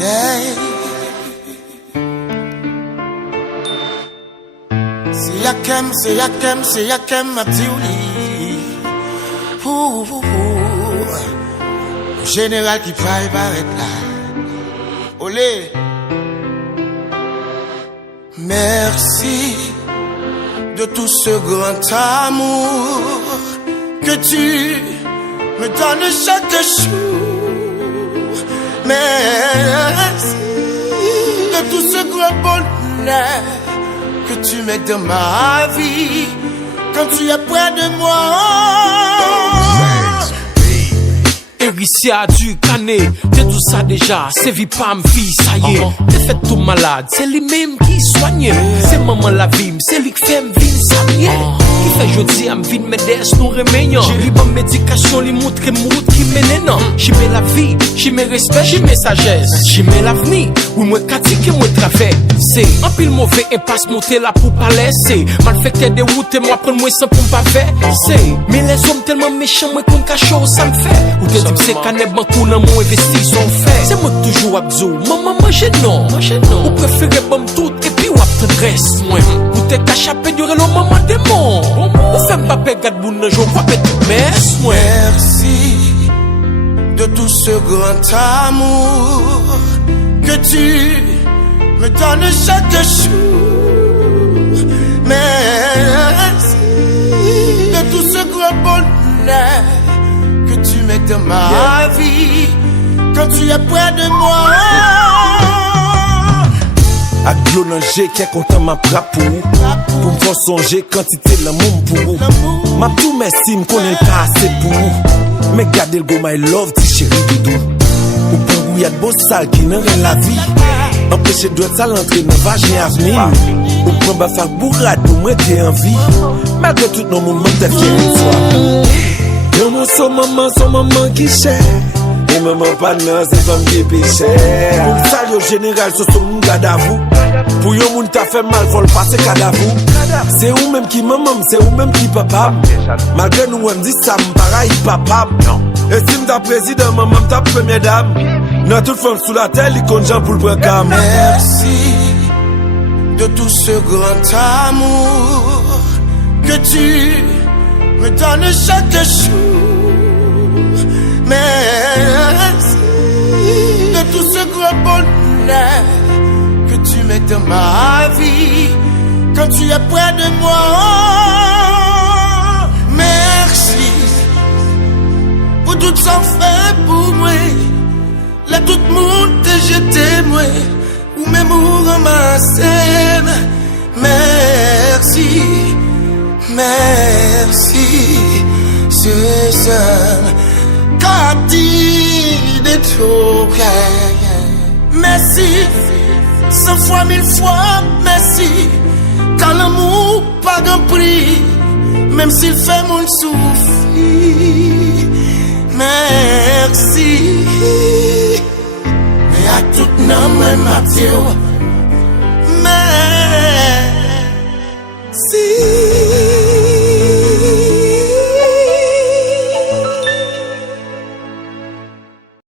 Yeah. C'est Yakem, ma petite général qui paraît paraître là. Olé. Merci de tout ce grand amour que tu me donnes chaque jour. Merci de tout ce grand bonheur que tu mets dans ma vie quand tu es près de moi. Héritier du canet, t'es tout ça déjà, c'est vie pas ma vie, ça y est. T'es fait tout malade, c'est lui-même qui soigne. C'est maman la vie, c'est lui qui fait vie, ça y est. Qui fait jeudi à m'vine me des nous remeillons. Lui bonne médication, lui montre que mout qui mène non. J'y mets la vie, j'y mets respect, j'y mets sagesse, j'y mets l'avenir. Oui moi critique moi travers. C'est un pile mauvais impasse monter là pour pas laisser. Mal fait que des routes et moi prendre moi sans pour pas faire. C'est mais les hommes tellement méchants moi qu'on cachot ça me fait. Ou te dis c'est caneb bankou dans mon investi son fait. C'est moi toujours abdou. Maman mange non. Ou préférez bam tout et puis ou tendresse moi. Ou te cachaper durer le maman démon. Ou femme pas garde boune je vois petite messe moi. Merci de tout ce grand amour que tu me donnes chaque jour. Merci de tout ce grand bonheur que tu mets dans ma vie quand tu es près de moi. A glonanje qui est content ma prapou pour me songer quantité l'amour pour vous. Ma tout merci me connaît pas assez pour vous. Mais gardez le go my love ti chéri doudou. Ou pour vous y a de beaux sales qui n'ont rien la vie. Empêcher de ça l'entrée dans vagin avenir. Ou pour me faire bourrade pour moi t'es en vie. Malgré tout nos moments t'es fier une fois. Yo mon son maman qui chère. Et maman pas non, c'est femme qui péché. Pour ça, yo général, ce sont mon gadavou. Pour yo moun ta fait mal, faut le passer cadavou. C'est ou même qui maman, c'est ou même qui papa. Malgré nous, on me dit ça, m'pareil papa. Et si m'ta président, maman m'ta première dame. N'a toute femme sous la terre, il compte Jean pour le programme. Merci de tout ce grand amour que tu me donnes chaque jour. Merci de tout ce grand bonheur que tu mets dans ma vie quand tu es près de moi. Merci pour tout ça fait pour moi. Là tout le monde te jeté moi ou même ou ramassé. Merci, c'est ça. Kati de trop. Merci, 100 fois, 1000 fois, merci. Quand l'amour pas d'un prix, même s'il fait mon souffrir. Merci. Mais à tout nom, même Mathieu. Merci.